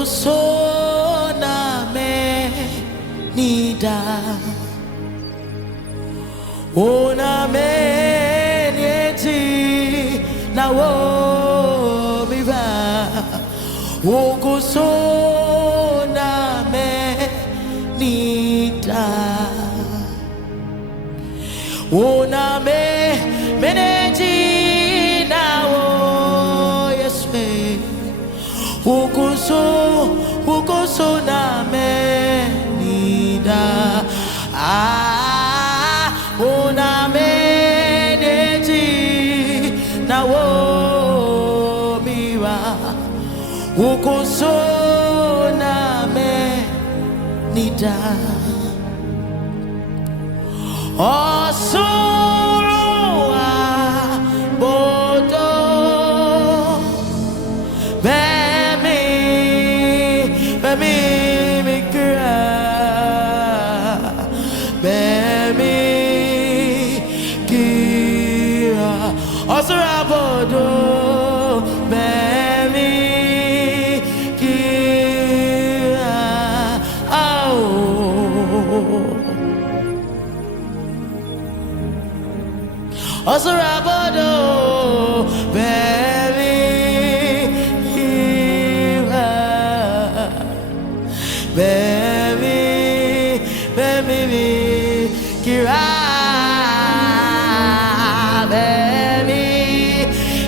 Ukusona me nida Ona me nieti na wo miba Ukusona me nida Ona me nieti na wo yes me Ukoso na me nida Ona me neti na wo miwa Ukoso na me nida Osoro bodo Baby, cry, baby, kira, osrabodo, baby, kira, oh, osrabodo, baby. Baby, Kira,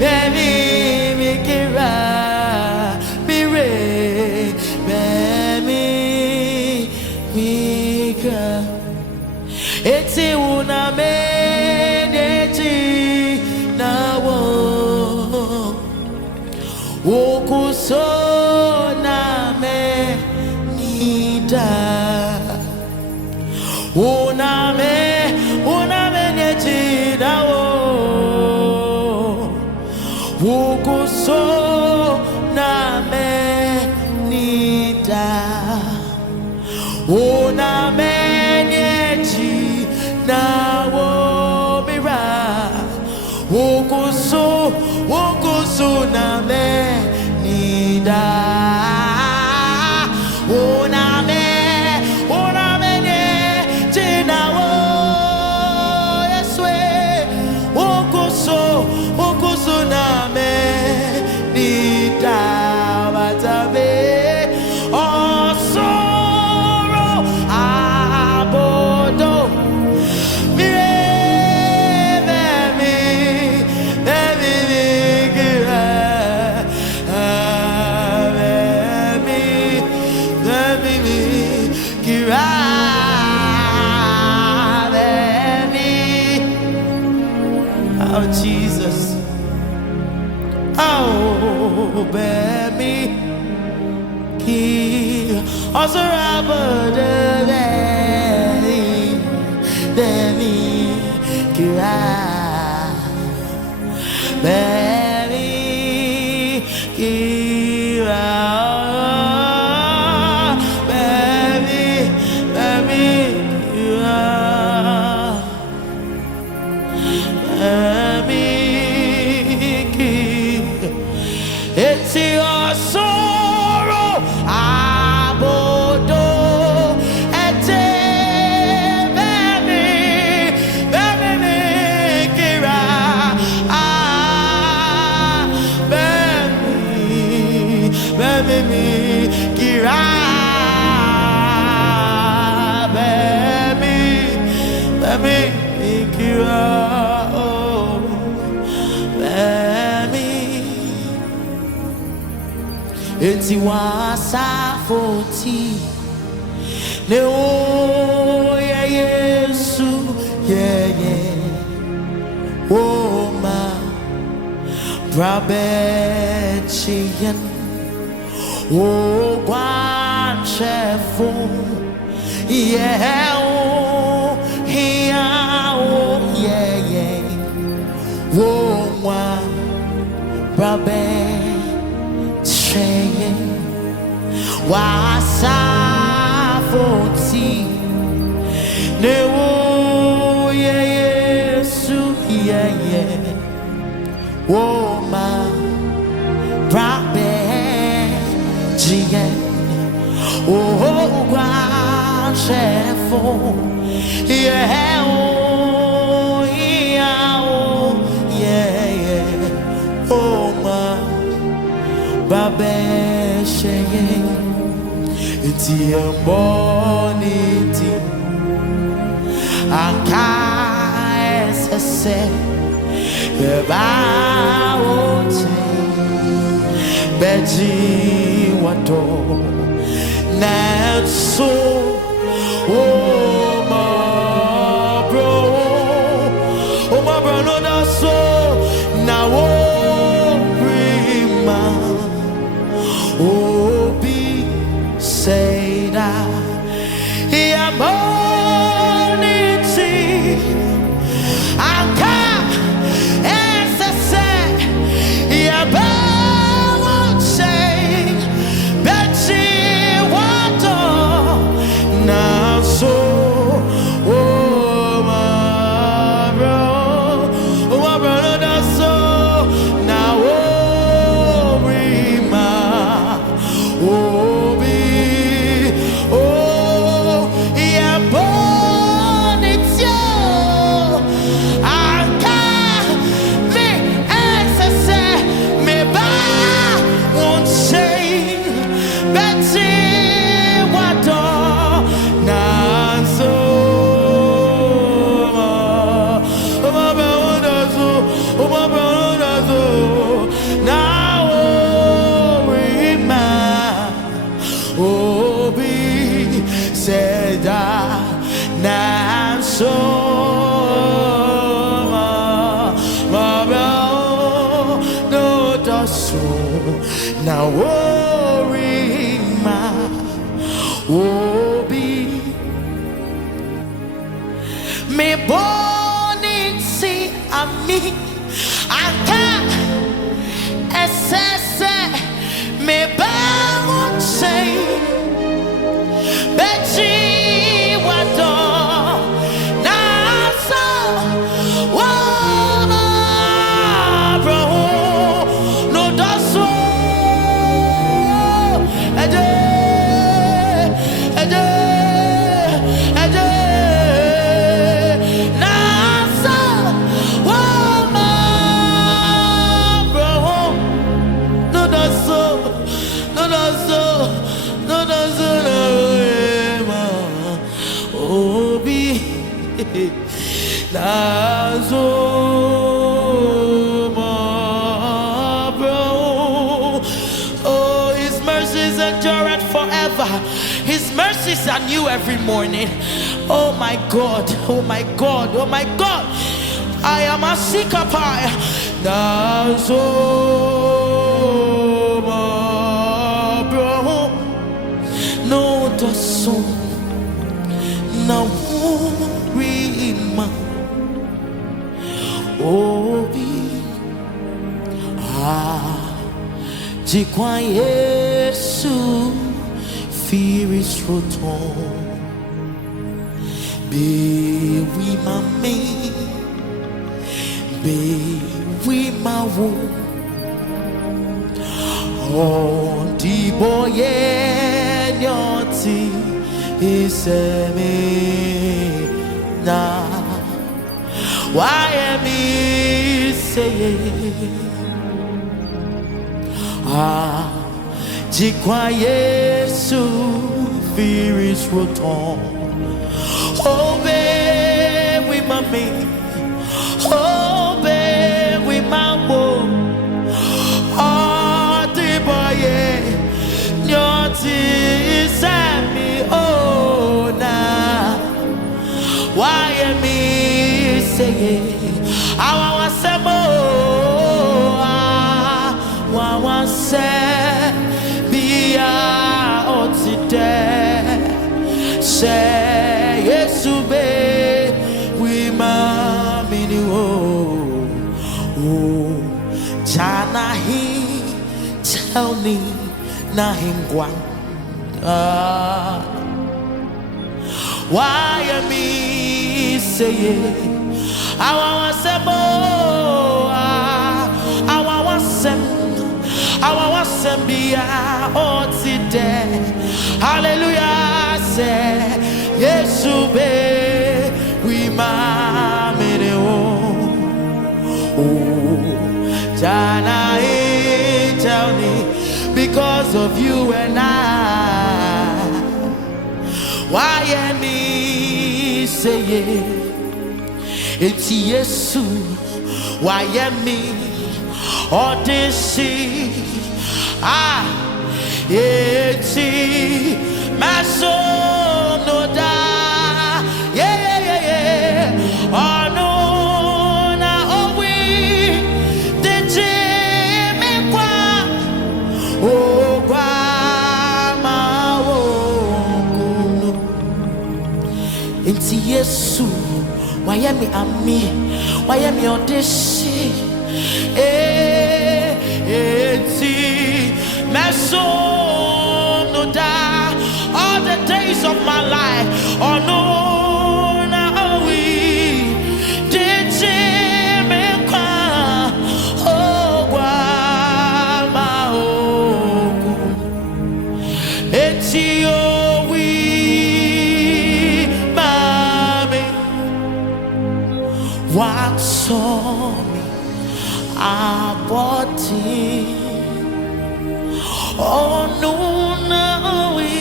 baby, Kira, baby, Mika. Eti una me neti na wo, okuso na me nida. Una me neti na wo Ukoso na me nida Una me neti na wo mira Ukoso na me nida Una me na me nida batabe osoro abodo baby gira baby gira oh Jesus. Oh, baby, ki osarabode baby, kira, baby, kira, baby, kira, baby. It's your sorrow, abodo, ete, baby, kira, baby, kira, baby, kira, oh, baby. Eti wasafoti ne o yeah Yesu yeah o ma brabechian o gwanchefu yeah o yeah o ma brabechian wasafoti ne o yeah Yesu yeah o ma brabechian Oh, grand chef, yeah, oh, yeah, oh, yeah, oh, my babe, it's your bonity, and I say, about Betty, what all not so, oh my bro, no, that's so now, oh, Rima, oh, be say that, yeah, bonity, and now worry my obi me born see a me aka esese me bound say Betty wado na so wo bro no doso Oh, his mercies endure forever. His mercies are new every morning. Oh my God, oh my God, oh my God. I am a seeker pie. No, the soul. No, Obi Jikwa Yesu Firis Roton Be we mame Be we mawu Oh di boye nyoti Iseme na Why am I saying Jikwa Yesu Firis Roton Oh babe we mame Oh babe we mambo Oh the boy Nyoti Sami Oh na Why am I saying I want to say more I want to say be a otite say yes be we mami ni oh jana he tell me na hingwa why am I saying I want some more. I want some Bia Otide. Hallelujah. Say, Yesu be we mamere o. Jana tell me because of you and I. Why am me say it's Yesu? Why am me all this? It's my soul no da. Yeah. Oh no. Inti Yesu, why am I me? Why am I audition? Inti my soul no da. All the days of my life, oh no, now we did me kwa. Oh, guama, oh, inti what saw me aborting? Oh no, we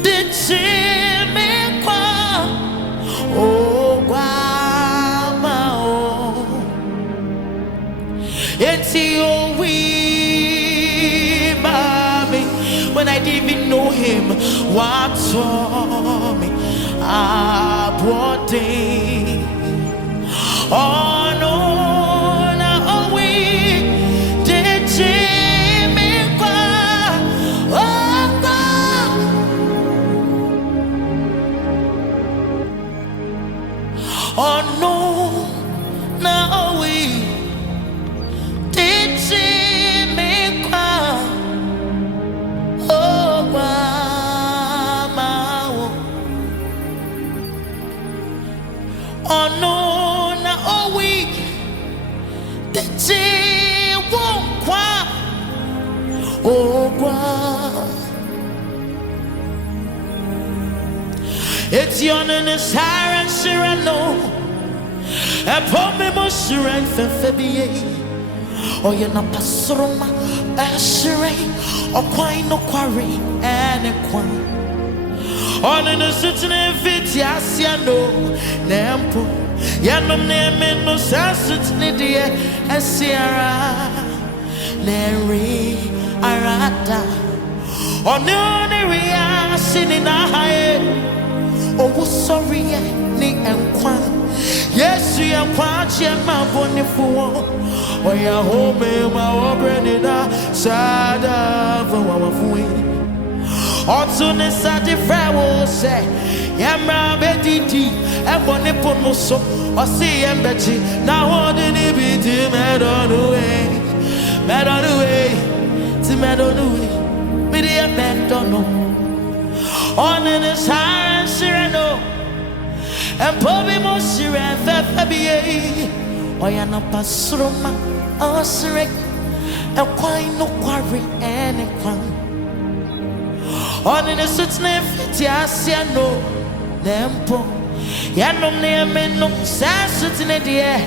did see me qua. Oh, guama, oh, it's your we, mommy. When I didn't even know him, what saw me aborting? Oh no, now we did me qua. Oh God. Oh no, now we did me qua. Oh God. Oh no. Oh, God. It's your name, Siren, Cyrano. A poem, Siren, Febie. Or you're not Passoroma, a Siren, or Quine, no quarry, and a quan. On in a certain Vitiasiano, Nampo, Yanum name, no sense, Nidia, and Sierra, Neri. Arata Ononeria sinin ahae Oh sorry ni enkwa Yesu ya kwache mabonifu Oya home ma obrenina Sada for wafui Otune sadi frewo se Yamra bediti Ebonipu muso Osi embechi Na wodini biti Medonuwe Medonuwe, me the medono. On in his hand, Cyrano, and Bobby Mosiran, Febie, Oyana Pasroma, Osirek, and quine no quarry and a quan. On in his name, Fitiasiano, Nempo, Yanum near men no sassut in the air,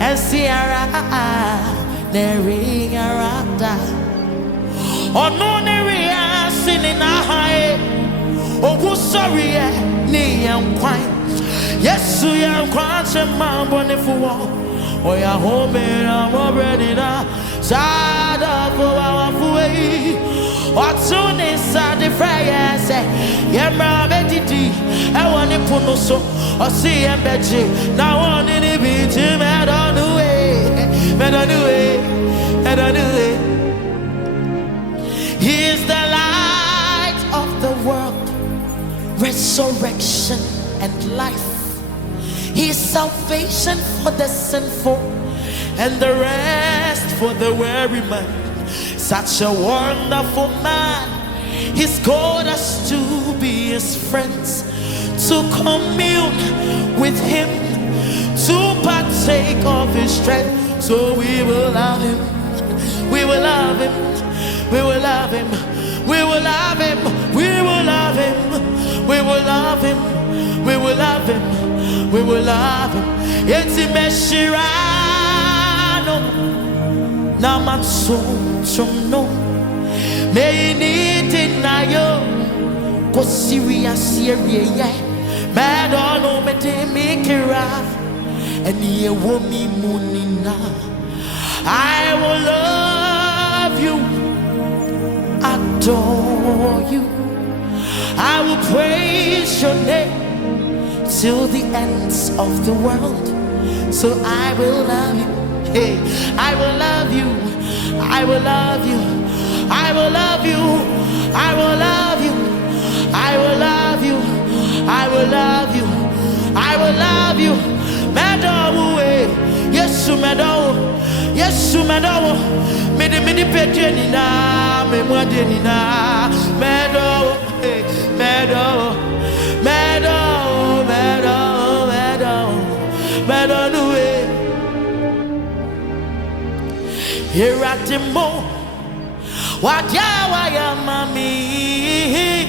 and Sierra, Neri Arata. Oh no, neria sinning a high. Oh, sorry, ni am quine. Yes, we are quite a man, bonifu. Oh, ya home, I'm already now. Sada for our way. What's soon inside the fire? Say, Yamra Betty, I want to put no so. Or see and Betty. Now on in the beach, Medonuwe. He is the light of the world, resurrection and life. He is salvation for the sinful and the rest for the weary man. Such a wonderful man. He's called us to be his friends, to commune with him, to partake of his strength. So we will love him, we will love him, We will love him. We will love him. We will love him. We will love him. We will love him. We will love him. Intimate Shirano. Naman som no. May need in nayo. Go serious yeah. Mad on no me te me kira. And ye wo mi munina. I will love you, adore you. I will praise your name till the ends of the world. So I will love you. Hey, I will love you. I will love you. I will love you. I will love you. I will love you. I will love you. I will love you. Meadow, yes, meadow. Yes, meadow. Midi pedenina, me modenina. Meadow, meadow, meadow, meadow, meadow, meadow, no way. Here at the mo, what ya mami?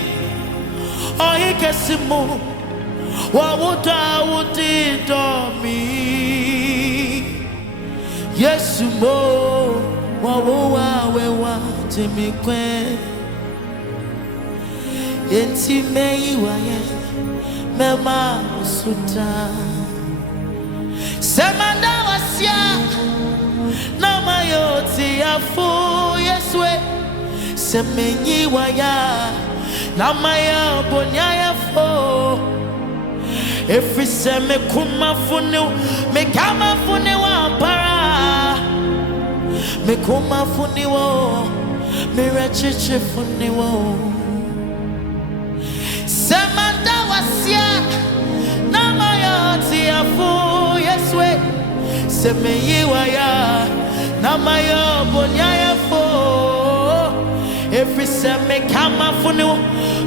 Oh, he gets him more. What would I would it on me? Yes, more. What we want to me queen. Inti me mema suta. Semanda wasya. Na mayoti afu yeswe. Semenyi waya. Na maya bonya fo. Every seme kuma funu me kama funi wa para. Me kuma funi wo me rechiche funi wo. Semanda wasya na maya ti afu yeswe. Seme yiwaya na maya bonya fo. Every seme kama funi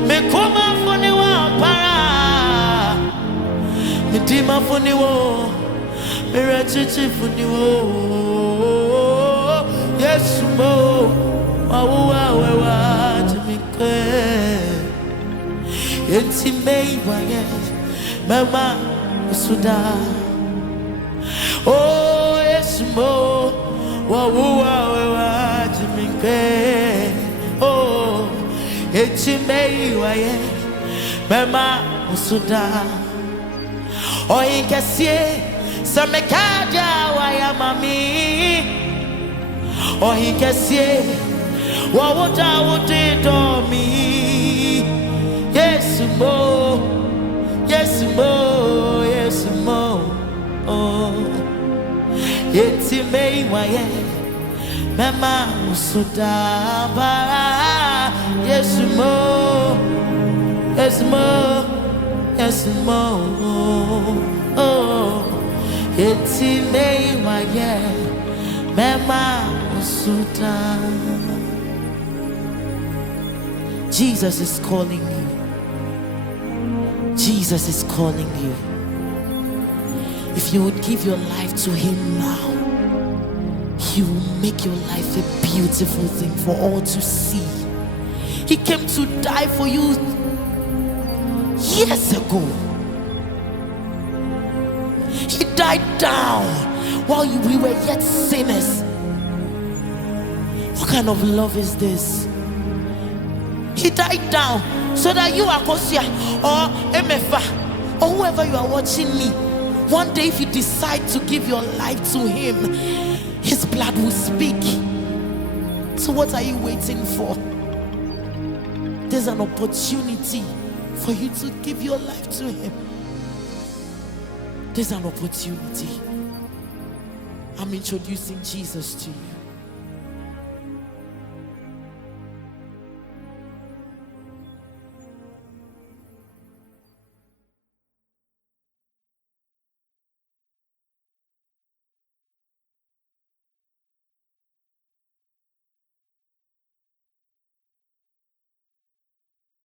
me kuma funi wa para. Me dima funi wo me rechiche funi wo. Yes, mo, wa to me Yenti me waye, mama suda. Oh, yes, mo, wa to me oh, yenti me waye, mama suda. Oh, in kasie, sa me kaja waya mami. Oh, he can say, what would I would it on me? Yes, mo, yes, mo, yes, mo. Oh, it's me, my mama, Sudaba. Yes, mo, yes, mo, yes, mo. Oh, it's me, my mama. Jesus is calling you. Jesus is calling you. If you would give your life to him now, he will make your life a beautiful thing for all to see. He came to die for you years ago. He died down while we were yet sinners. What kind of love is this? He died down so that you, Akosia or Emefa or whoever you are watching me, one day if you decide to give your life to him, his blood will speak. So what are you waiting for? There's an opportunity for you to give your life to him. There's an opportunity. I'm introducing Jesus to you.